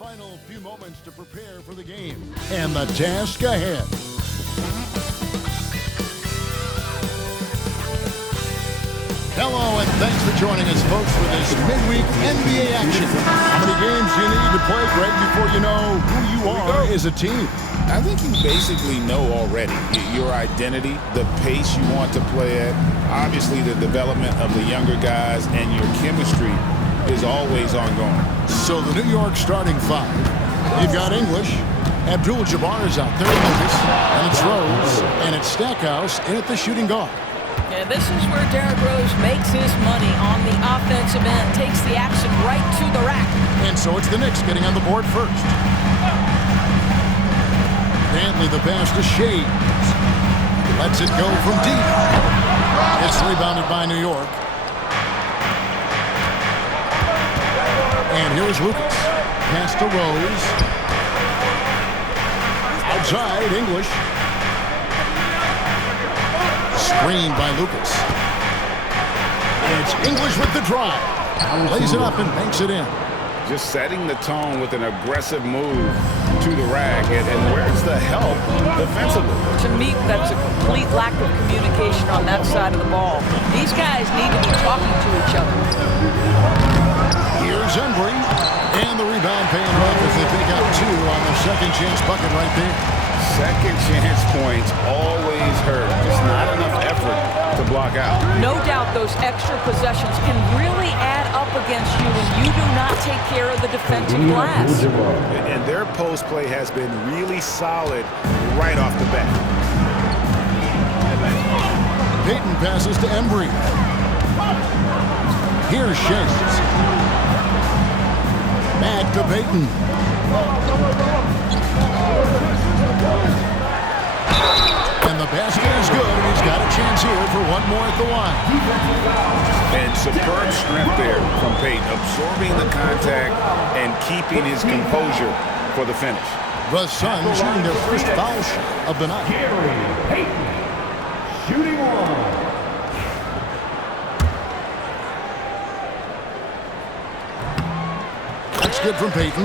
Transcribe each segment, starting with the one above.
final few moments to prepare for the game and the task ahead. Hello and thanks for joining us, folks, for this midweek NBA action. How many games do you need to play, Greg, before you know who you are as a team? I think you basically know already your identity, the pace you want to play at, obviously the development of the younger guys, and your chemistry is always ongoing. So the New York starting five, you've got English, Abdul-Jabbar is out there, and it's Rose, and it's Stackhouse in at the shooting guard. And this is where Derrick Rose makes his money on the offensive end, takes the action right to the rack. And so it's the Knicks getting on the board first. Dantley the pass to Shades. Lets it go from deep. It's rebounded by New York. And here's Lucas. Pass to Rose. Outside, English. Screen by Lucas. And it's English with the drive. Lays it up and banks it in. Just setting the tone with an aggressive move to the rack. And where's the help defensively? To me, that's a complete lack of communication on that side of the ball. These guys need to be talking to each other. Here's Embry. And the rebound paying off as they pick up two on the second chance bucket right there. Second chance points always hurt. Just not enough effort to block out. No doubt those extra possessions can really add up against you when you do not take care of the defensive glass. And their post play has been really solid right off the bat. Payton passes to Embry. Here's Shades. Back to Payton. And the basket is good, and he's got a chance here for one more at the line. And superb strength there from Payton, absorbing the contact and keeping his composure for the finish. The Suns shooting their first foul shot of the night. Payton, shooting one. That's good from Payton.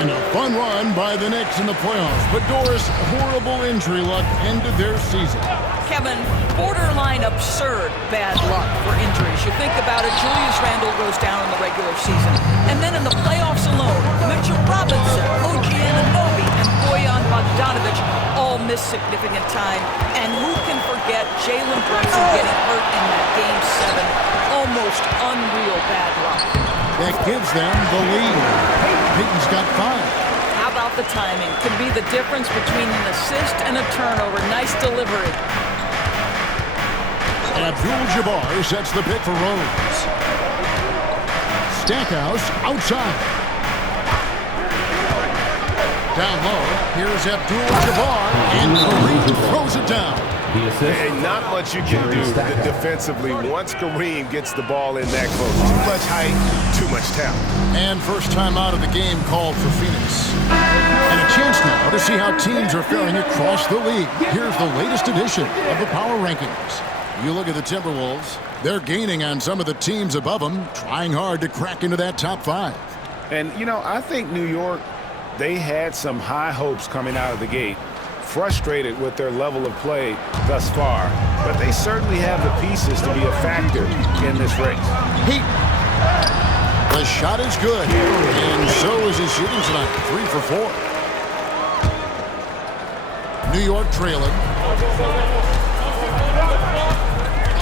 And a fun run by the Knicks in the playoffs. But Doris, horrible injury luck ended their season. Kevin, borderline absurd bad luck for injuries. You think about it, Julius Randle goes down in the regular season. And then in the playoffs alone, Mitchell Robinson, OG Anunoby, and Bojan Bogdanovic all miss significant time. And who can forget Jalen Brunson getting hurt in that Game 7? Almost unreal bad luck. That gives them the lead. Payton's got 5. How about the timing? Could be the difference between an assist and a turnover. Nice delivery. Abdul-Jabbar sets the pick for Rose. Stackhouse outside. Down low, here's Abdul-Jabbar, and Kareem throws it down. And not much you can do defensively once Kareem gets the ball in that close. Too much height, too much talent. And first time out of the game called for Phoenix. And a chance now to see how teams are faring across the league. Here's the latest edition of the Power Rankings. You look at the Timberwolves, they're gaining on some of the teams above them, trying hard to crack into that top 5. And, you know, I think New York, they had some high hopes coming out of the gate. Frustrated with their level of play thus far, but they certainly have the pieces to be a factor in this race. Heat. The shot is good, and so is his shooting tonight, 3 for 4. New York trailing.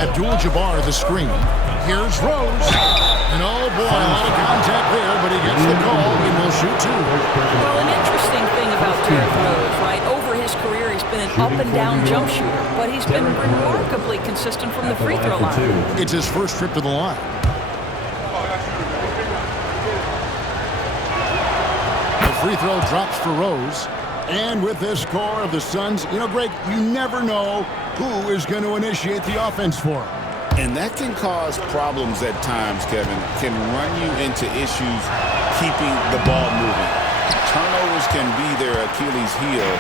Abdul-Jabbar the screen. Here's Rose. And oh boy, a lot of contact there, but he gets the call and will shoot 2. Well, an interesting thing about Derrick Rose, right? Over his career, he's been an up-and-down jump shooter, but he's been remarkably consistent from the free throw line. It's his first trip to the line. The free throw drops for Rose. And with this score of the Suns, you know, Greg, you never know who is going to initiate the offense for him. And that can cause problems at times, Kevin. Can run you into issues keeping the ball moving. Turnovers can be their Achilles heel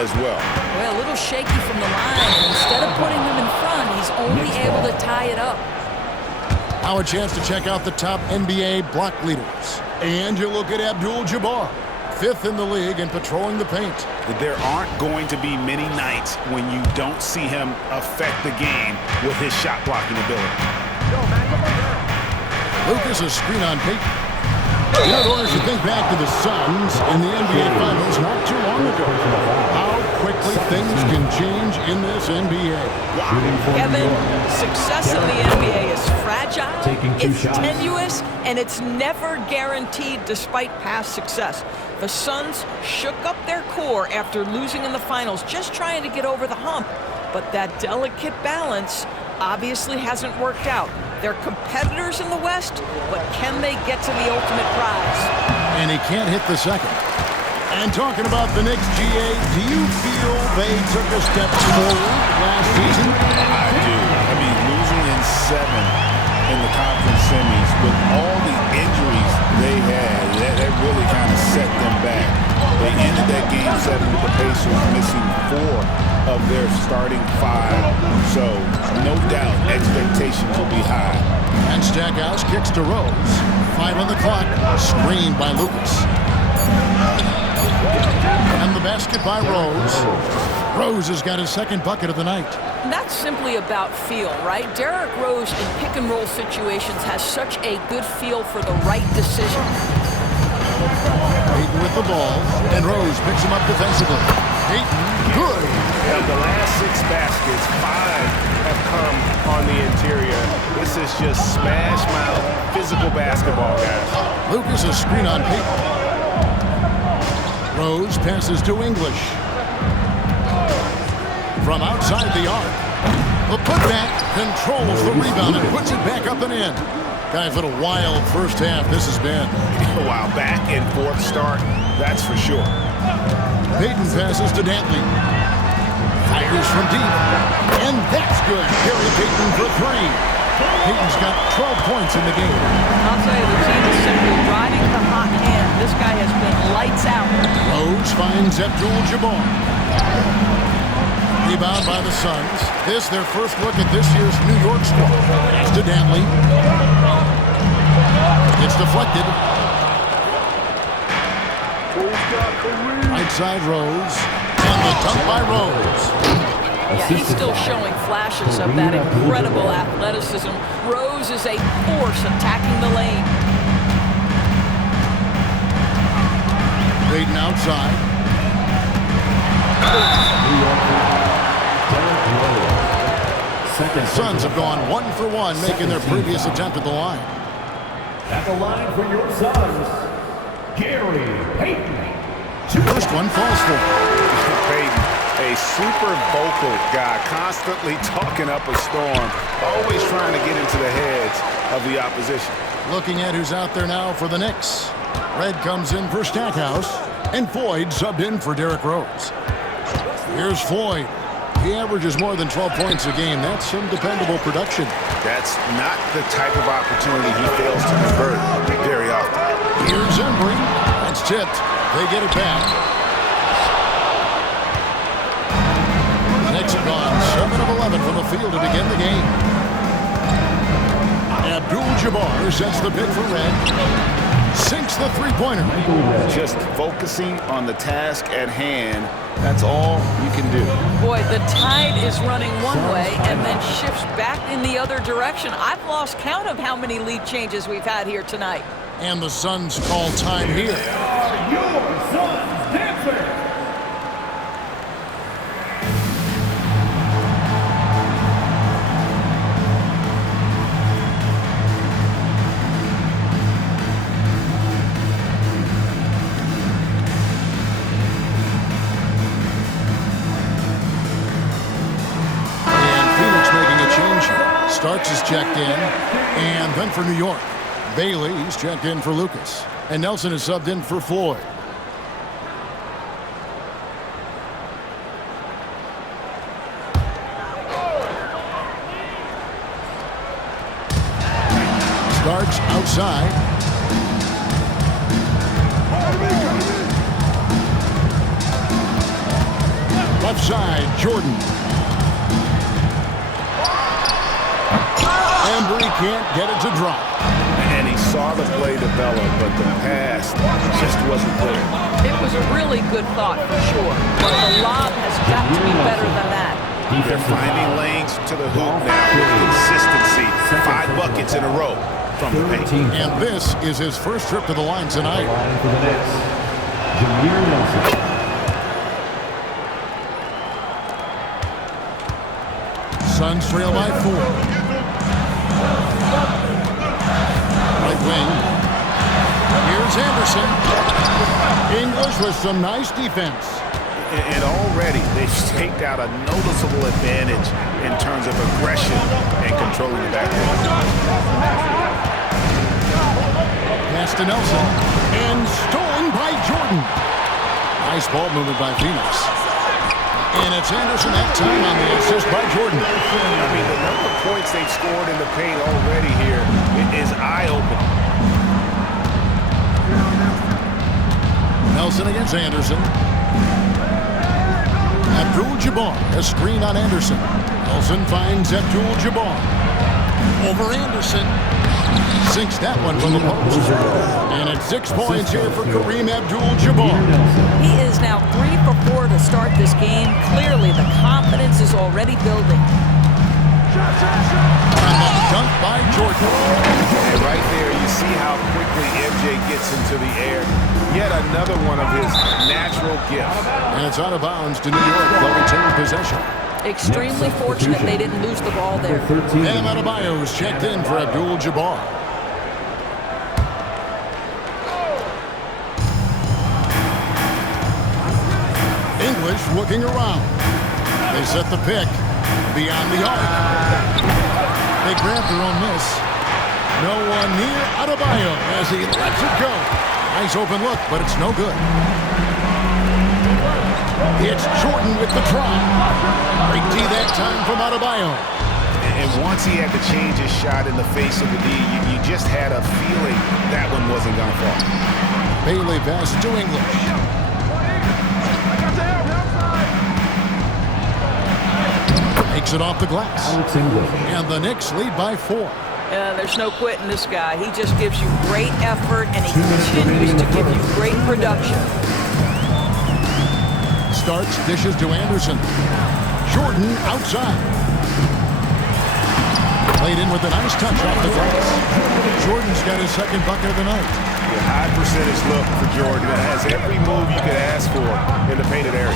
as well. Well, a little shaky from the line, and instead of putting him in front, he's only able to tie it up. Now a chance to check out the top NBA block leaders. And you look at Abdul-Jabbar. 5th in the league in patrolling the paint. There aren't going to be many nights when you don't see him affect the game with his shot blocking ability. Lucas, a screen on Payton. You know, Doris, you think back to the Suns in the NBA Finals not too long ago. How quickly things can change in this NBA. Kevin, success in the NBA is fragile, it's tenuous, and it's never guaranteed despite past success. The Suns shook up their core after losing in the finals, just trying to get over the hump. But that delicate balance obviously hasn't worked out. They're competitors in the West, but can they get to the ultimate prize? And he can't hit the second. And talking about the Knicks, GA, do you feel they took a step forward last season? I do. I mean, losing in 7 in the conference semis with all the injuries they had, that really kind of set them back. They ended that game 7 with the Pacers missing 4 of their starting 5. So, no doubt, expectations will be high. And Stackhouse kicks to Rose. 5 on the clock. Screened by Lucas. And the basket by Rose. Rose has got his second bucket of the night. That's simply about feel, right? Derrick Rose in pick-and-roll situations has such a good feel for the right decision. Payton with the ball, and Rose picks him up defensively. Payton, good. Of the last 6 baskets, 5 have come on the interior. This is just smash mouth physical basketball, guys. Lucas, a screen on Payton. Rose passes to English. From outside the arc, the putback controls the rebound and puts it back up and in. Guys, what a wild first half this has been. Wow, back and forth start, that's for sure. Payton passes to Dantley. Fires from deep. And that's good. Gary Payton for 3. Payton's got 12 points in the game. I'll tell you, the team is simply riding the hot hand. This guy has been lights out. Rose finds Abdul-Jabbar. Rebound by the Suns. This, their first look at this year's New York squad. Pass to Dantley. It's deflected. Right side Rose. And the dunk by Rose. Yeah, he's still showing flashes of that incredible athleticism. Rose is a force attacking the lane. Payton outside. Suns have gone 1 for 1, making their previous attempt at the line. At the line for your Suns, Gary Payton. First one falls for Payton, a super vocal guy, constantly talking up a storm, always trying to get into the heads of the opposition. Looking at who's out there now for the Knicks. Red comes in for Stackhouse, and Floyd subbed in for Derrick Rose. Here's Floyd. He averages more than 12 points a game. That's some dependable production. That's not the type of opportunity he fails to convert very often. Here's Embry. That's tipped. They get it back. Knicks have gone 7 of 11 from the field to begin the game. Abdul-Jabbar sets the pick for Red. Sinks the three-pointer. Just focusing on the task at hand, that's all you can do. Boy, the tide is running one way and then shifts back in the other direction. I've lost count of how many lead changes we've had here tonight. And the Suns call time here. Your Suns dancers. Starks is checked in, and then for New York, Bailey's checked in for Lucas, and Nelson is subbed in for Floyd. Starks outside. Left side, Jordan. Embry can't get it to drop. And he saw saw the play develop, but the pass just wasn't there. It was a really good thought for sure, but the lob has got to be better than that. They're finding lanes to the hoop now with consistency. 5 buckets in a row from the paint. And this is his first trip to the line tonight. Line for the Nets, Jameer Nelson. Suns trail by 4. Right wing. Here's Anderson. English with some nice defense. And already they've staked out a noticeable advantage in terms of aggression and controlling the backcourt. Pass to Nelson. And stolen by Jordan. Nice ball movement by Phoenix. And it's Anderson that time on the assist by Jordan. I mean, the number of points they've scored in the paint already here is eye-opening. Nelson against Anderson. Abdul-Jabbar, a screen on Anderson. Nelson finds Abdul-Jabbar. Over Anderson. Sinks that one from the post. And it's 6 points here for Kareem Abdul-Jabbar. He is now 3 for 4 to start this game. Clearly, the confidence is already building. And then dunked by Jordan. And right there, you see how quickly MJ gets into the air. Yet another one of his natural gifts. And it's out of bounds to New York. They'll retain possession. Extremely fortunate they didn't lose the ball there. Bam Adebayo's checked in for Abdul-Jabbar. English looking around. They set the pick beyond the arc. They grab their own miss. No one near Adebayo as he lets it go. Nice open look, but it's no good. It's Jordan with the try. Great D that time from Adebayo. And once he had to change his shot in the face of the D, you just had a feeling that one wasn't going to fall. Bailey pass to English. Takes it off the glass. Alex English. And the Knicks lead by 4. There's no quitting this guy. He just gives you great effort, and he continues to give you great production. Starts, dishes to Anderson. Jordan outside. Played in with a nice touch off the glass. Jordan's got his second bucket of the night. A high percentage look for Jordan that has every move you could ask for in the painted area.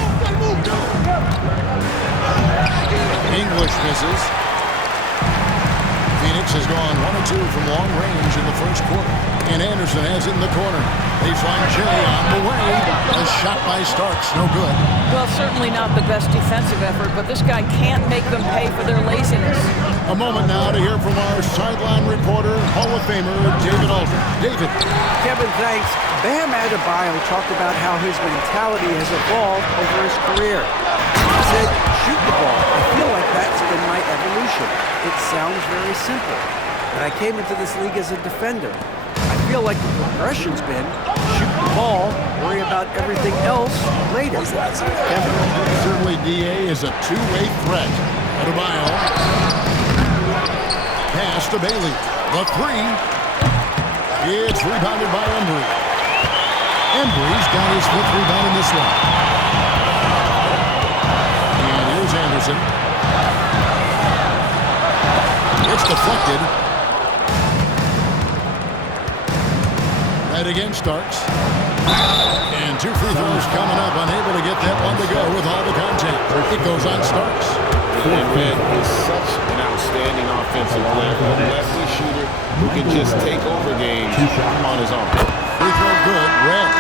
English misses. Phoenix has gone 1 or 2 from long range in the first quarter. And Anderson has it in the corner. Baseline J on the way. A shot by Starks, no good. Well, certainly not the best defensive effort, but this guy can't make them pay for their laziness. A moment now to hear from our sideline reporter, Hall of Famer David Aldridge. David. Kevin, thanks. Bam Adebayo talked about how his mentality has evolved over his career. He said, shoot the ball. I feel like that's been my evolution. It sounds very simple. But I came into this league as a defender. I feel like the progression's been shoot the ball, worry about everything else later. Kevin. Certainly DA is a two-way threat. Adebayo. Pass to Bailey. The 3. It's rebounded by Embry. Embry's got his 5th rebound in this one. And here's Anderson. It's deflected. Right again Starks. And 2 free throws coming up. Unable to get that one to go with all the contact. It goes on Starks. And Red is such an outstanding offensive player. A lefty shooter who can just take over games on his own. Free throw good. Red.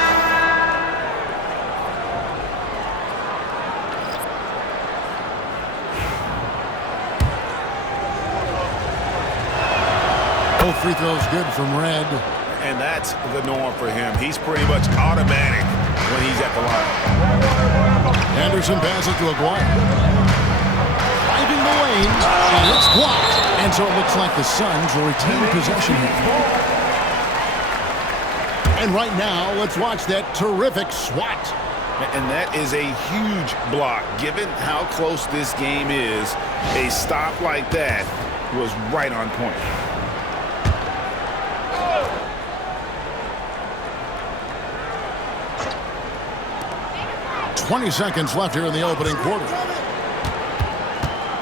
Both free throws good from Red. And that's the norm for him. He's pretty much automatic when he's at the line. Anderson passes to Aguirre. Driving the lane, and it's blocked. And so it looks like the Suns will retain possession here. And right now, let's watch that terrific swat. And that is a huge block. Given how close this game is, a stop like that was right on point. 20 seconds left here in the opening quarter.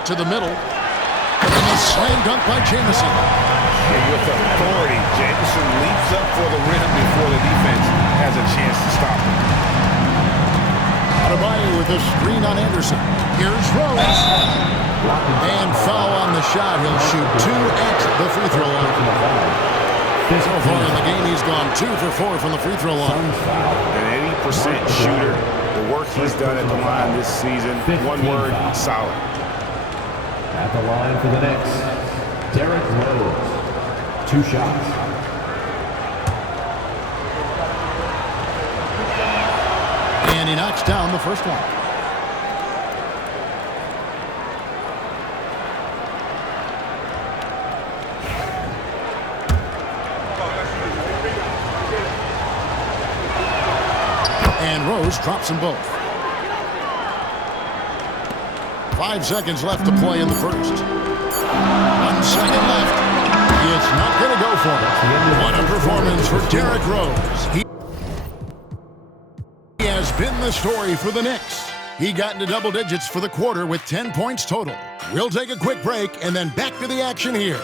To the middle. And a slam dunk by Jamison. And with authority, Jamison leaps up for the rim before the defense has a chance to stop him. Adebayo with a screen on Anderson. Here's Rose. And foul on the shot. He'll shoot 2 at the free throw line. So far in the game, he's gone 2 for 4 from the free throw line. An 80% shooter. The work he's done at the line this season, one word, solid. At the line for the Knicks, Derrick Rose. 2 shots. And he knocks down the first one. And Rose drops them both. 5 seconds left to play in the first. 1 second left. It's not going to go for him. What a performance for Derrick Rose. He has been the story for the Knicks. He got into double digits for the quarter with 10 points total. We'll take a quick break and then back to the action here.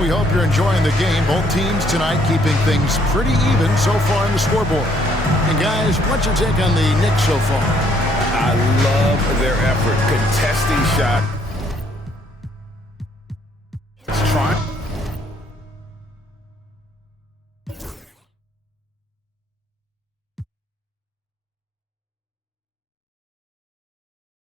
We hope you're enjoying the game. Both teams tonight keeping things pretty even so far on the scoreboard. And guys, what's your take on the Knicks so far? I love their effort. Contesting shot,